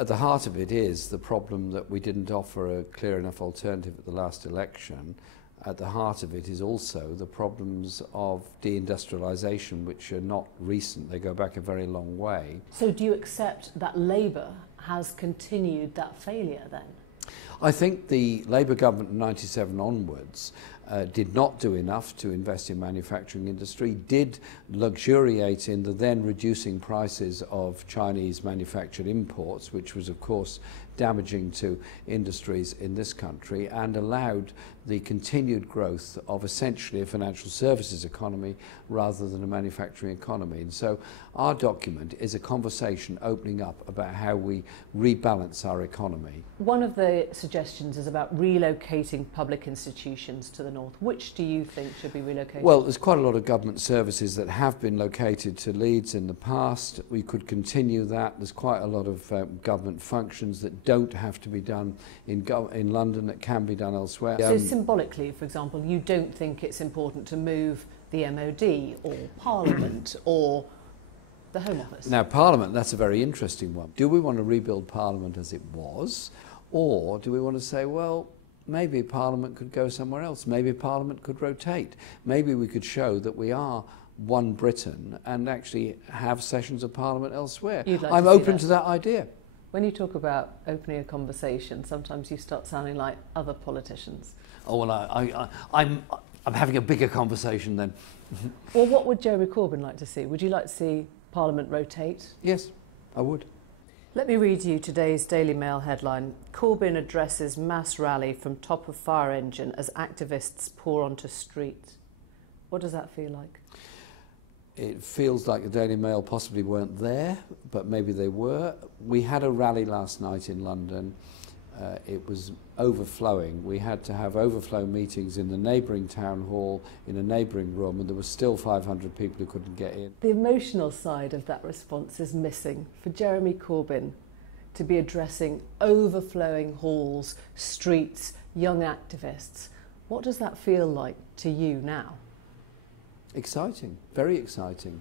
at the heart of it is the problem that we didn't offer a clear enough alternative at the last election. At the heart of it is also the problems of deindustrialisation, which are not recent. They go back a very long way. So do you accept that Labour has continued that failure then? I think the Labour government of 97 onwards did not do enough to invest in manufacturing industry, did luxuriate in the then reducing prices of Chinese manufactured imports, which was of course damaging to industries in this country, and allowed the continued growth of essentially a financial services economy rather than a manufacturing economy. And so our document is a conversation opening up about how we rebalance our economy. One of the suggestions is about relocating public institutions to the north. Which do you think should be relocated? Well, there's quite a lot of government services that have been located to Leeds in the past. We could continue that. There's quite a lot of government functions that don't have to be done in London, that can be done elsewhere. So symbolically, for example, you don't think it's important to move the MOD or Parliament or the Home Office? Now, Parliament, that's a very interesting one. Do we want to rebuild Parliament as it was, or do we want to say, well, maybe Parliament could go somewhere else, maybe Parliament could rotate, maybe we could show that we are one Britain and actually have sessions of Parliament elsewhere? I'm open to that idea. When you talk about opening a conversation, sometimes you start sounding like other politicians. Oh, well, I'm having a bigger conversation then. Well, what would Jeremy Corbyn like to see? Would you like to see Parliament rotate? Yes, I would. Let me read you today's Daily Mail headline. Corbyn addresses mass rally from top of fire engine as activists pour onto street. What does that feel like? It feels like the Daily Mail possibly weren't there, but maybe they were. We had a rally last night in London. It was overflowing. We had to have overflow meetings in the neighbouring town hall, in a neighbouring room, and there were still 500 people who couldn't get in. The emotional side of that response is missing. For Jeremy Corbyn to be addressing overflowing halls, streets, young activists, what does that feel like to you now? Exciting, very exciting,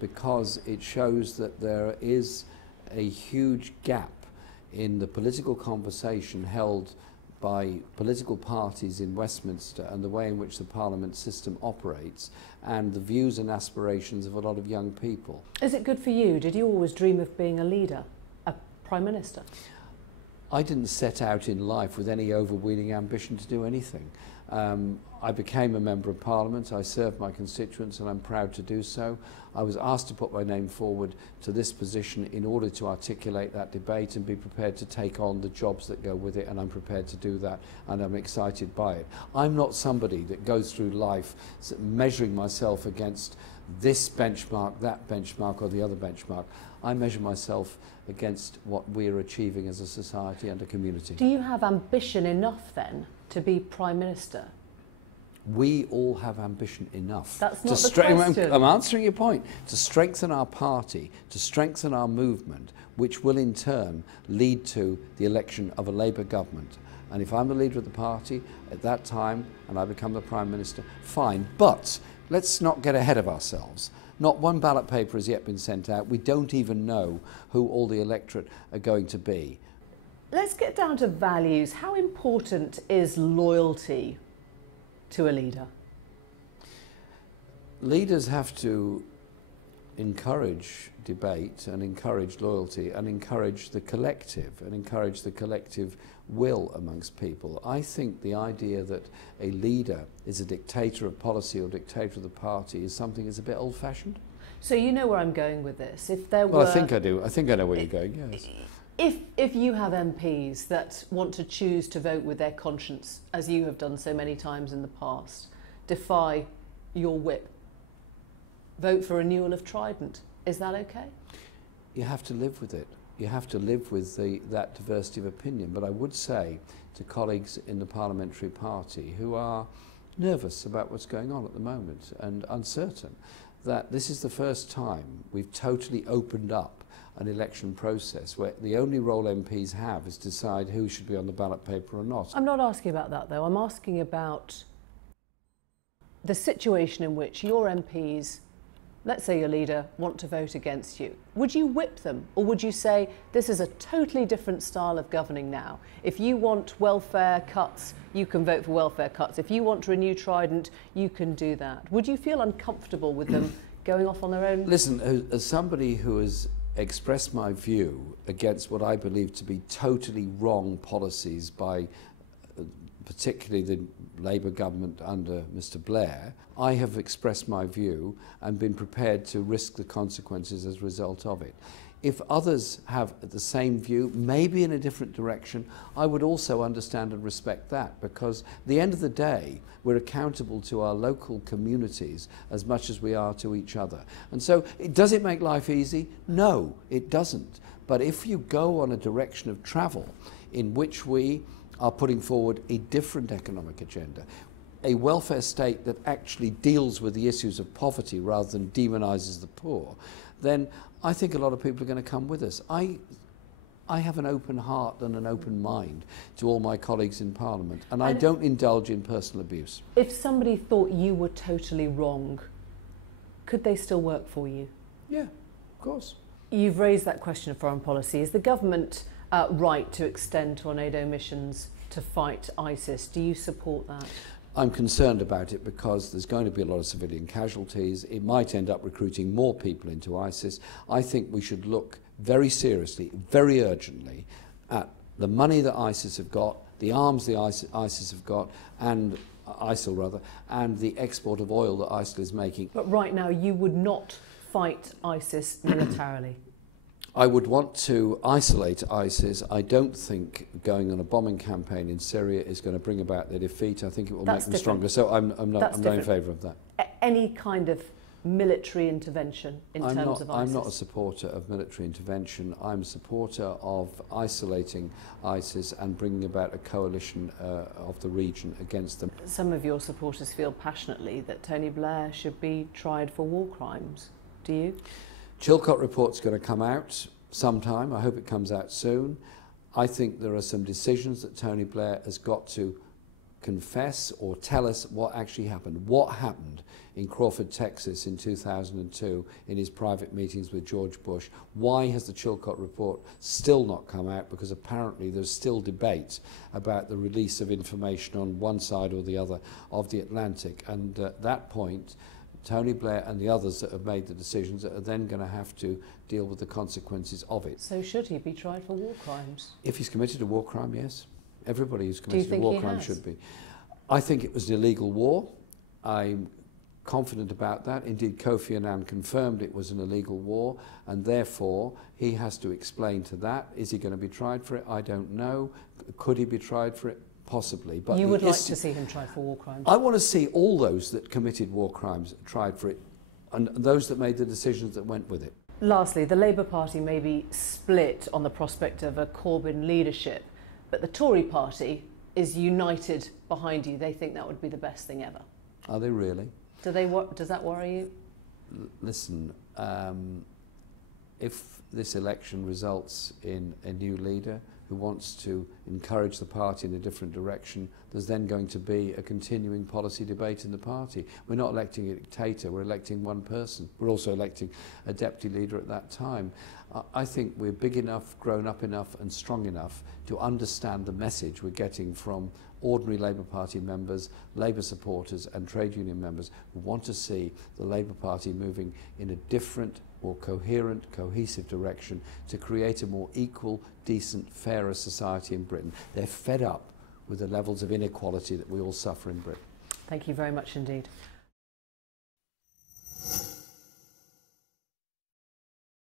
because it shows that there is a huge gap in the political conversation held by political parties in Westminster and the way in which the Parliament system operates and the views and aspirations of a lot of young people. Is it good for you? Did you always dream of being a leader, a Prime Minister? I didn't set out in life with any overweening ambition to do anything. I became a Member of Parliament, I served my constituents and I'm proud to do so. I was asked to put my name forward to this position in order to articulate that debate and be prepared to take on the jobs that go with it, and I'm prepared to do that and I'm excited by it. I'm not somebody that goes through life measuring myself against this benchmark, that benchmark or the other benchmark. I measure myself against what we're achieving as a society and a community. Do you have ambition enough then to be Prime Minister? We all have ambition enough. That's not the question. I'm answering your point. To strengthen our party, to strengthen our movement, which will in turn lead to the election of a Labour government. And if I'm the leader of the party at that time and I become the Prime Minister, fine. But let's not get ahead of ourselves. Not one ballot paper has yet been sent out. We don't even know who all the electorate are going to be. Let's get down to values. How important is loyalty to a leader? Leaders have to encourage debate and encourage loyalty and encourage the collective will amongst people. I think the idea that a leader is a dictator of policy or dictator of the party is something that's a bit old-fashioned. So you know where I'm going with this. If there were... Well, I think I do. I think I know where you're going, yes. If you have MPs that want to choose to vote with their conscience, as you have done so many times in the past, defy your whip, vote for renewal of Trident, is that okay? You have to live with it. You have to live with that diversity of opinion. But I would say to colleagues in the parliamentary party who are nervous about what's going on at the moment and uncertain, that this is the first time we've totally opened up an election process where the only role MPs have is to decide who should be on the ballot paper or not. I'm not asking about that though. I'm asking about the situation in which your MPs let's say your leader, want to vote against you, would you whip them, or would you say this is a totally different style of governing now? If you want welfare cuts, you can vote for welfare cuts. If you want to renew Trident, you can do that. Would you feel uncomfortable with them going off on their own? Listen, as somebody who has expressed my view against what I believe to be totally wrong policies by particularly the Labour government under Mr Blair, I have expressed my view and been prepared to risk the consequences as a result of it. If others have the same view, maybe in a different direction, I would also understand and respect that, because at the end of the day, we're accountable to our local communities as much as we are to each other. And so, does it make life easy? No, it doesn't. But if you go on a direction of travel in which we are putting forward a different economic agenda, a welfare state that actually deals with the issues of poverty rather than demonises the poor, then I think a lot of people are going to come with us. I have an open heart and an open mind to all my colleagues in Parliament, and I don't indulge in personal abuse. If somebody thought you were totally wrong, could they still work for you? Yeah, of course. You've raised that question of foreign policy. Is the government right to extend tornado missions to fight ISIS? Do you support that? I'm concerned about it because there's going to be a lot of civilian casualties. It might end up recruiting more people into ISIS. I think we should look very seriously, very urgently, at the money that ISIS have got, the arms the ISIS have got, and ISIL rather, and the export of oil that ISIL is making. But right now you would not fight ISIS militarily? I would want to isolate ISIS. I don't think going on a bombing campaign in Syria is going to bring about their defeat. I think it will make them stronger. So I'm not in favour of that. Any kind of military intervention in terms of ISIS? I'm not a supporter of military intervention. I'm a supporter of isolating ISIS and bringing about a coalition of the region against them. Some of your supporters feel passionately that Tony Blair should be tried for war crimes. Do you? Chilcott Report's going to come out sometime. I hope it comes out soon. I think there are some decisions that Tony Blair has got to confess or tell us what actually happened. What happened in Crawford, Texas in 2002 in his private meetings with George Bush? Why has the Chilcott Report still not come out? Because apparently there's still debate about the release of information on one side or the other of the Atlantic. And at that point, Tony Blair and the others that have made the decisions are then going to have to deal with the consequences of it. So should he be tried for war crimes? If he's committed a war crime, yes. Everybody who's committed a war crime should be. I think it was an illegal war. I'm confident about that. Indeed, Kofi Annan confirmed it was an illegal war, and therefore he has to explain to that. Is he going to be tried for it? I don't know. Could he be tried for it? Possibly. But you would like to see him tried for war crimes? I want to see all those that committed war crimes tried for it, and those that made the decisions that went with it. Lastly, the Labour Party may be split on the prospect of a Corbyn leadership, but the Tory Party is united behind you. They think that would be the best thing ever. Are they really? Does that worry you? Listen, if this election results in a new leader who wants to encourage the party in a different direction, there's then going to be a continuing policy debate in the party. We're not electing a dictator, we're electing one person. We're also electing a deputy leader at that time. I think we're big enough, grown up enough and strong enough to understand the message we're getting from ordinary Labour Party members, Labour supporters and trade union members who want to see the Labour Party moving in a different, more coherent, cohesive direction to create a more equal, decent, fairer society in Britain. They're fed up with the levels of inequality that we all suffer in Britain. Thank you very much indeed.